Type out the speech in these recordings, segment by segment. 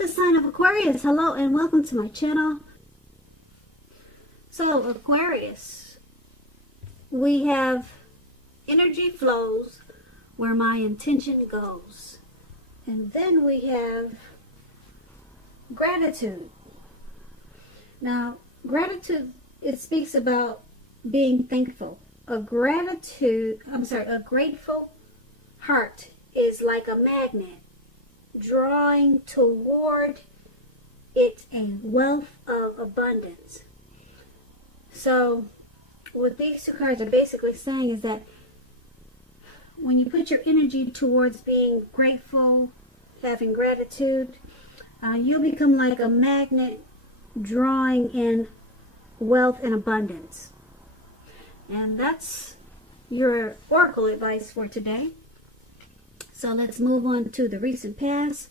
the sign of Aquarius. Hello and welcome to my channel. So Aquarius, we have energy flows where my intention goes. And then we have gratitude. Now, gratitude, it speaks about being thankful. A grateful heart is like a magnet, drawing toward it a wealth of abundance. So what these two cards are basically saying is that when you put your energy towards being grateful, having gratitude, you'll become like a magnet drawing in wealth and abundance. And that's your oracle advice for today. So let's move on to the recent past.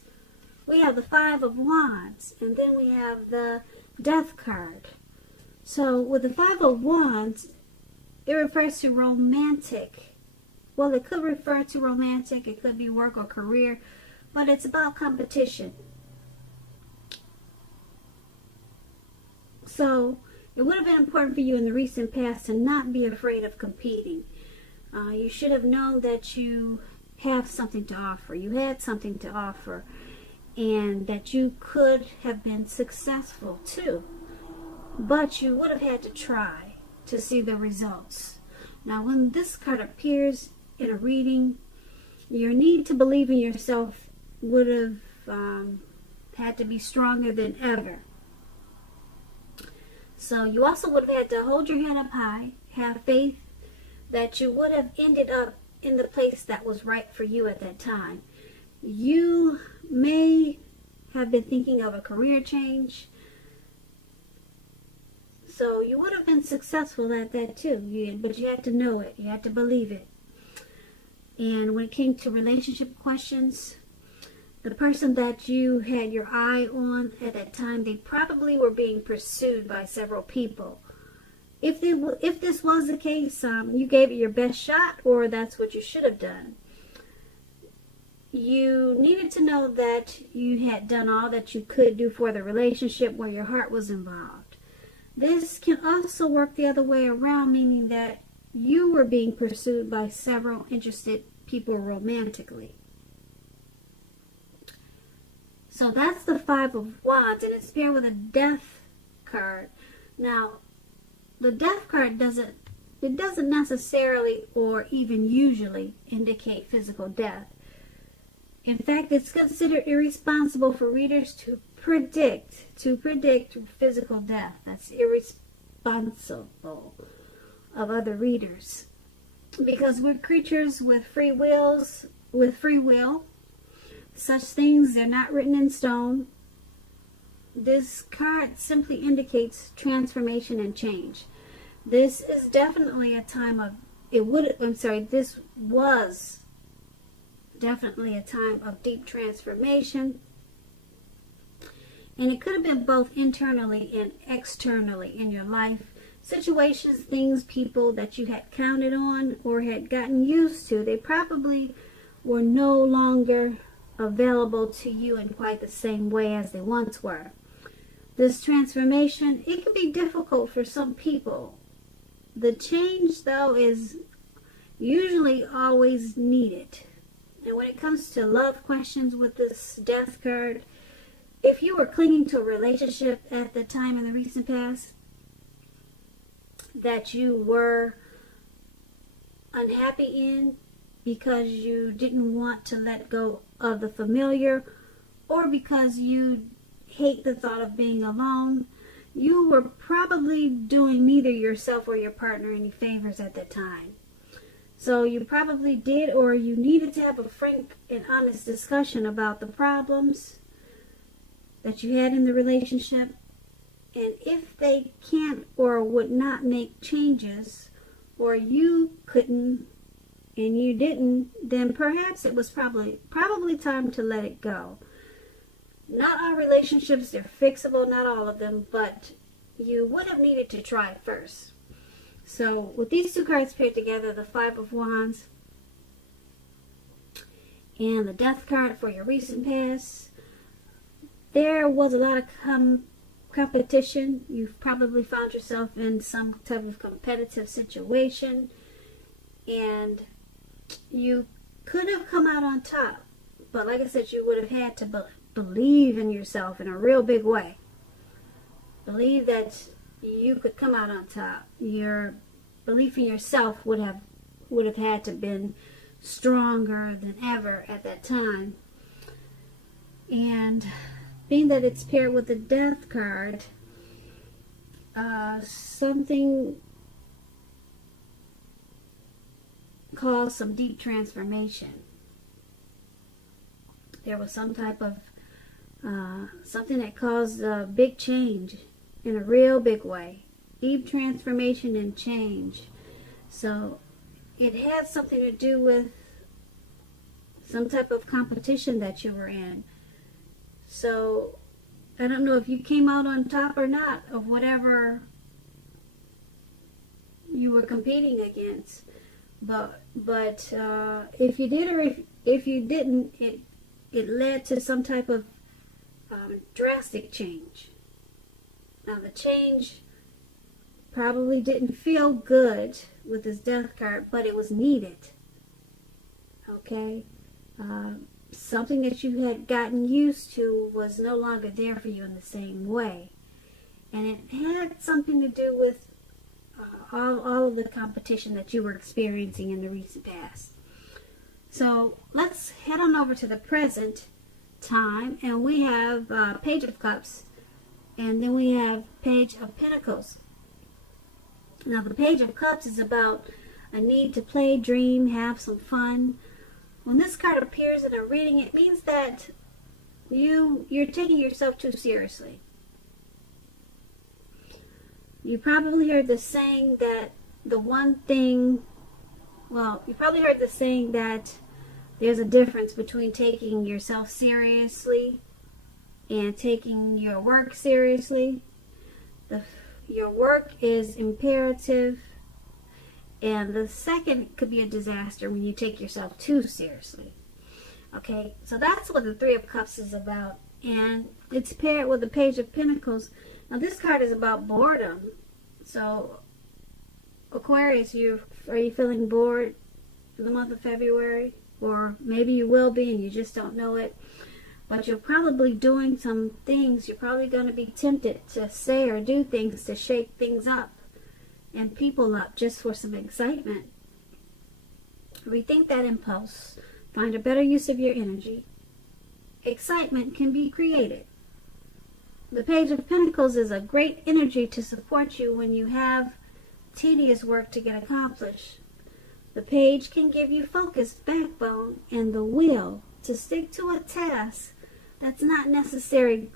We have the Five of Wands, and then we have the Death card. So with the Five of Wands, it refers to romantic. Well, it could refer to romantic, it could be work or career, but it's about competition. So it would have been important for you in the recent past to not be afraid of competing. You should have known that you have something to offer. You had something to offer, and that you could have been successful too. But you would have had to try to see the results. Now, when this card appears in a reading, your need to believe in yourself would have had to be stronger than ever. So you also would have had to hold your head up high, have faith that you would have ended up in the place that was right for you at that time. You may have been thinking of a career change, so you would have been successful at that too, but you had to know it, you had to believe it. And when it came to relationship questions, the person that you had your eye on at that time, they probably were being pursued by several people. If this was the case, you gave it your best shot, or that's what you should have done. You needed to know that you had done all that you could do for the relationship where your heart was involved. This can also work the other way around, meaning that you were being pursued by several interested people romantically. So that's the Five of Wands, and it's paired with a Death card. Now, the Death card doesn't necessarily or even usually indicate physical death. In fact, it's considered irresponsible for readers to predict physical death. That's irresponsible of other readers, because we're creatures with free will. Such things, they're not written in stone. This card simply indicates transformation and change. This is definitely a time of, this was definitely a time of deep transformation. And it could have been both internally and externally in your life. Situations, things, people that you had counted on or had gotten used to, they probably were no longer available to you in quite the same way as they once were. This transformation, it can be difficult for some people. The change, though, is usually always needed. And when it comes to love questions with this Death card, if you were clinging to a relationship at the time in the recent past that you were unhappy in because you didn't want to let go of the familiar, or because you hate the thought of being alone, you were probably doing neither yourself or your partner any favors at that time. So you probably did, or you needed to have a frank and honest discussion about the problems that you had in the relationship. And if they can't or would not make changes, or you couldn't and you didn't, then perhaps it was probably time to let it go. Not all relationships are fixable, not all of them, but you would have needed to try first. So with these two cards paired together, the Five of Wands and the Death card for your recent past, there was a lot of competition. You've probably found yourself in some type of competitive situation, and you could have come out on top, but like I said, you would have had to believe in yourself in a real big way. Believe that you could come out on top. Your belief in yourself would have had to been stronger than ever at that time. And being that it's paired with the Death card, something caused some deep transformation. There was some type of something that caused a big change in a real big way. Deep transformation and change. So it had something to do with some type of competition that you were in. So I don't know if you came out on top or not of whatever you were competing against. But if you did or if you didn't, it led to some type of drastic change. Now the change probably didn't feel good with this Death card, but it was needed. Okay? Something that you had gotten used to was no longer there for you in the same way. And it had something to do with all of the competition that you were experiencing in the recent past. So let's head on over to the present time, and we have Page of Cups, and then we have Page of Pentacles. Now the Page of Cups is about a need to play, dream, have some fun. When this card appears in a reading, it means that you're taking yourself too seriously. You probably heard the saying that you probably heard the saying that there's a difference between taking yourself seriously and taking your work seriously. Your work is imperative, and the second could be a disaster when you take yourself too seriously. Okay, so that's what the Three of Cups is about, and it's paired with the Page of Pentacles. Now this card is about boredom. So Aquarius, are you feeling bored for the month of February? Or maybe you will be and you just don't know it. But you're probably doing some things. You're probably going to be tempted to say or do things to shake things up and people up just for some excitement. Rethink that impulse. Find a better use of your energy. Excitement can be created. The Page of Pentacles is a great energy to support you when you have tedious work to get accomplished. The Page can give you focus, backbone, and the will to stick to a task that's not necessarily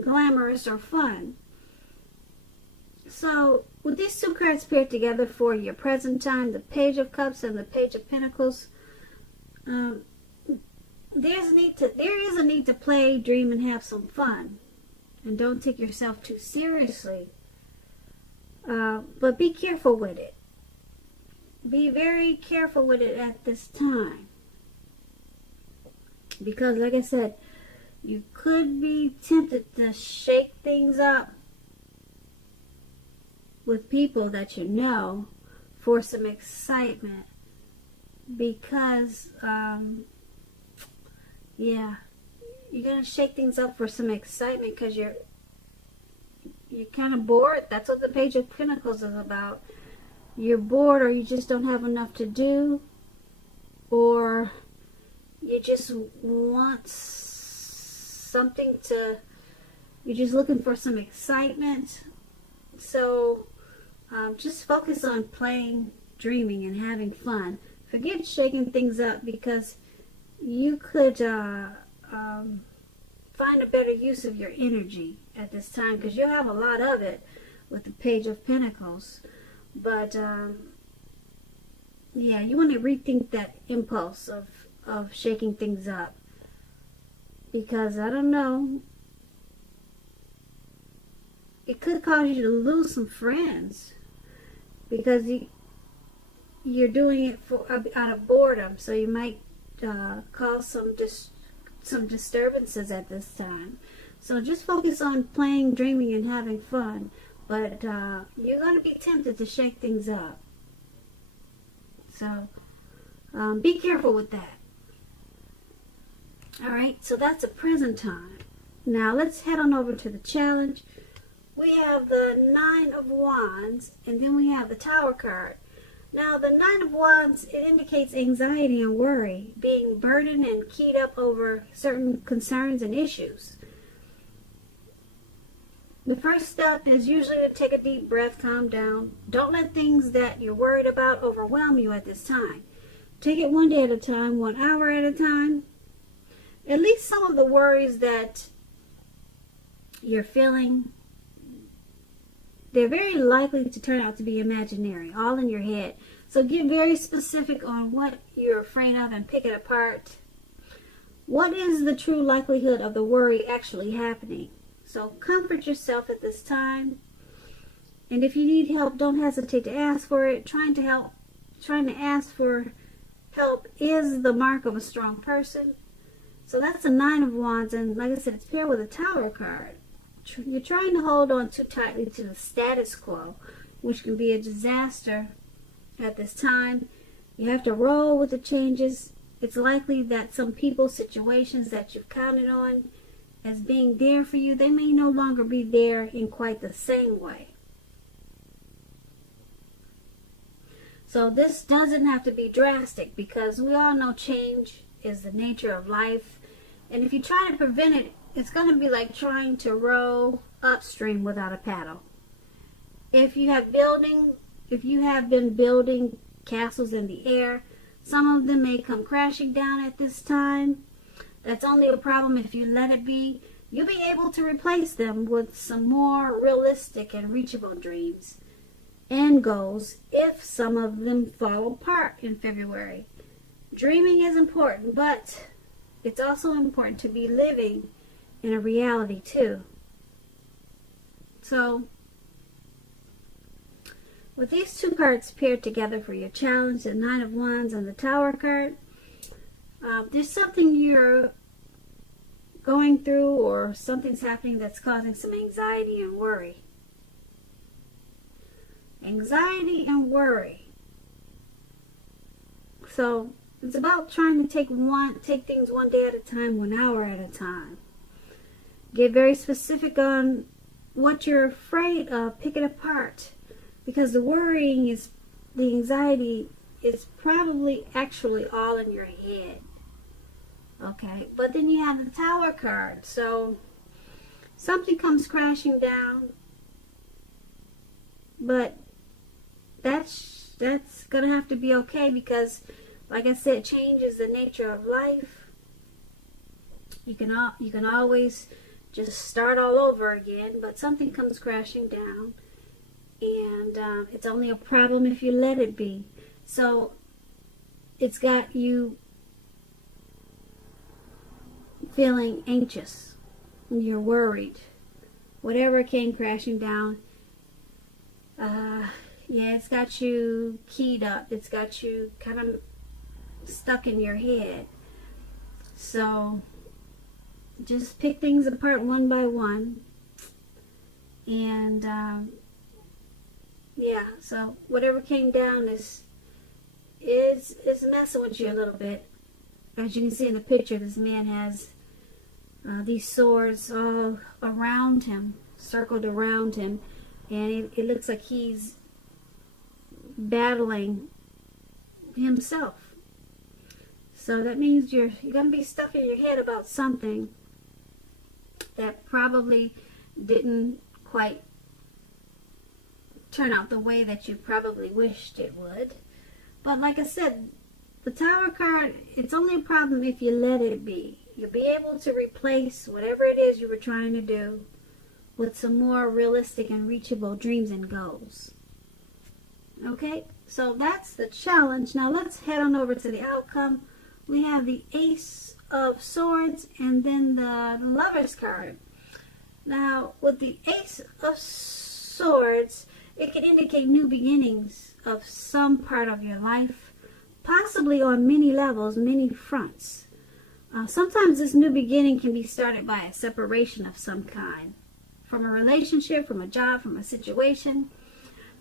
glamorous or fun. So, with these two cards paired together for your present time, the Page of Cups and the Page of Pentacles, there is a need to play, dream, and have some fun. And don't take yourself too seriously. But be careful with it. Be very careful with it at this time. Because, like I said, you could be tempted to shake things up with people that you know for some excitement. Because, you're going to shake things up for some excitement because you're kind of bored. That's what the Page of Pentacles is about. You're bored, or you just don't have enough to do, or you just want something you're just looking for some excitement. So just focus on playing, dreaming, and having fun. Forget shaking things up, because you could find a better use of your energy at this time, because you'll have a lot of it with the Page of Pentacles. But you want to rethink that impulse of shaking things up, because I don't know, it could cause you to lose some friends, because you're doing it out of boredom. So you might cause some disturbances at this time. So just focus on playing, dreaming, and having fun. But you're going to be tempted to shake things up. So be careful with that. Alright, so that's a present time. Now let's head on over to the challenge. We have the Nine of Wands, and then we have the Tower card. Now the Nine of Wands, it indicates anxiety and worry, being burdened and keyed up over certain concerns and issues. The first step is usually to take a deep breath, calm down. Don't let things that you're worried about overwhelm you at this time. Take it one day at a time, 1 hour at a time. At least some of the worries that you're feeling, they're very likely to turn out to be imaginary, all in your head. So get very specific on what you're afraid of and pick it apart. What is the true likelihood of the worry actually happening? So comfort yourself at this time. And if you need help, don't hesitate to ask for it. Trying to ask for help is the mark of a strong person. So that's the Nine of Wands, and like I said, it's paired with a Tower card. You're trying to hold on too tightly to the status quo, which can be a disaster at this time. You have to roll with the changes. It's likely that some people, situations that you've counted on as being there for you, they may no longer be there in quite the same way. So this doesn't have to be drastic, because we all know change is the nature of life. And if you try to prevent it, it's going to be like trying to row upstream without a paddle. If you have been building castles in the air, some of them may come crashing down at this time. That's only a problem if you let it be. You'll be able to replace them with some more realistic and reachable dreams and goals if some of them fall apart in February. Dreaming is important, but it's also important to be living in a reality too. So with these two cards paired together for your challenge, the Nine of Wands and the Tower card, there's something you're going through, or something's happening that's causing some anxiety and worry. Anxiety and worry. So it's about trying to take things one day at a time, 1 hour at a time. Get very specific on what you're afraid of. Pick it apart, because the worrying is, the anxiety is probably actually all in your head. Okay, but then you have the Tower card. So something comes crashing down, but that's gonna have to be okay, because like I said, change is the nature of life. You can always just start all over again, but something comes crashing down, and it's only a problem if you let it be. So it's got you feeling anxious, you're worried, whatever came crashing down. Yeah, it's got you keyed up, it's got you kind of stuck in your head. So just pick things apart one by one, and yeah, so whatever came down is messing with you a little bit. As you can see in the picture, this man has these swords all around him, circled around him, and it looks like he's battling himself. So that means you're going to be stuck in your head about something that probably didn't quite turn out the way that you probably wished it would. But like I said, the Tower card, it's only a problem if you let it be. You'll be able to replace whatever it is you were trying to do with some more realistic and reachable dreams and goals. Okay, so that's the challenge. Now let's head on over to the outcome. We have the Ace of Swords and then the Lover's card. Now with the Ace of Swords, it can indicate new beginnings of some part of your life, possibly on many levels, many fronts. Sometimes this new beginning can be started by a separation of some kind, from a relationship, from a job, from a situation.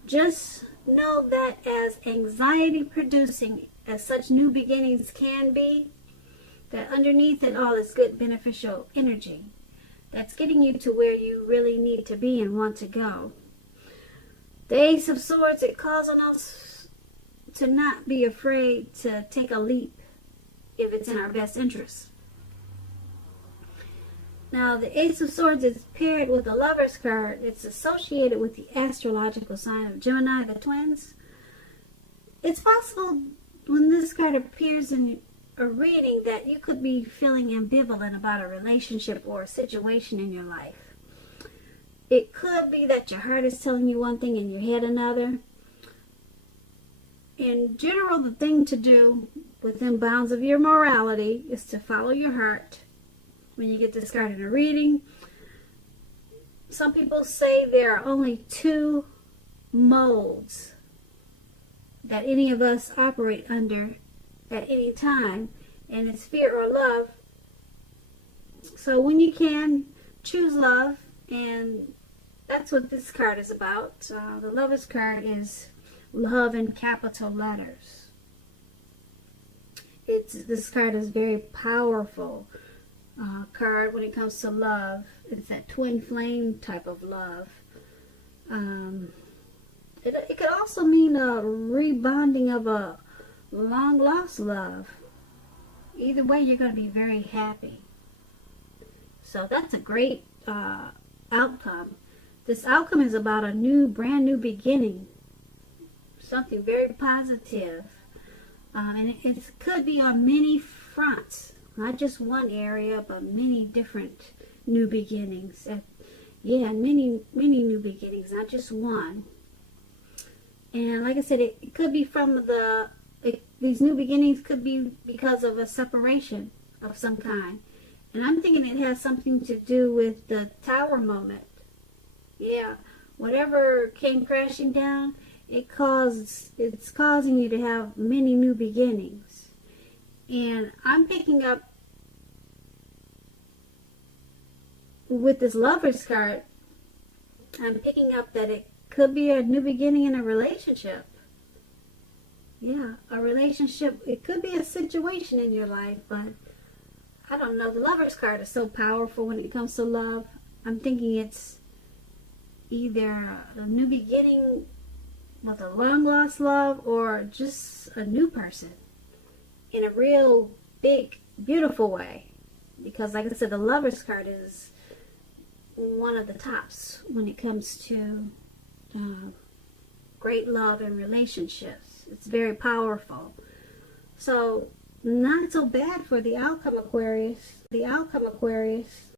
Just know that as anxiety producing as such new beginnings can be, that underneath it all is good beneficial energy that's getting you to where you really need to be and want to go. The Ace of Swords, it calls on us to not be afraid to take a leap if it's in our best interest. Now, the Ace of Swords is paired with the Lover's card. It's associated with the astrological sign of Gemini, the twins. It's possible when this card appears in a reading that you could be feeling ambivalent about a relationship or a situation in your life. It could be that your heart is telling you one thing and your head another. In general, the thing to do within bounds of your morality is to follow your heart. When you get this card in a reading, some people say there are only two modes that any of us operate under at any time, and it's fear or love. So when you can, choose love, and that's what this card is about. The Lover's card is love in capital letters. This card is very powerful card when it comes to love. It's that twin flame type of love. It could also mean a rebonding of a long lost love. Either way, you're going to be very happy. So that's a great outcome. This outcome is about a brand new beginning. Something very positive. And it could be on many fronts. Not just one area, but many different new beginnings. Many new beginnings, not just one. And like I said, it could be from these new beginnings could be because of a separation of some kind. And I'm thinking it has something to do with the tower moment. Yeah, whatever came crashing down, it's causing you to have many new beginnings. And I'm picking up with this Lover's card, I'm picking up that it could be a new beginning in a relationship. Yeah, a relationship. It could be a situation in your life, but I don't know. The Lover's card is so powerful when it comes to love. I'm thinking it's either a new beginning with a long lost love or just a new person in a real big, beautiful way. Because like I said, the Lover's card is one of the tops when it comes to great love and relationships. It's very powerful. So not so bad for the outcome, Aquarius. The outcome, Aquarius.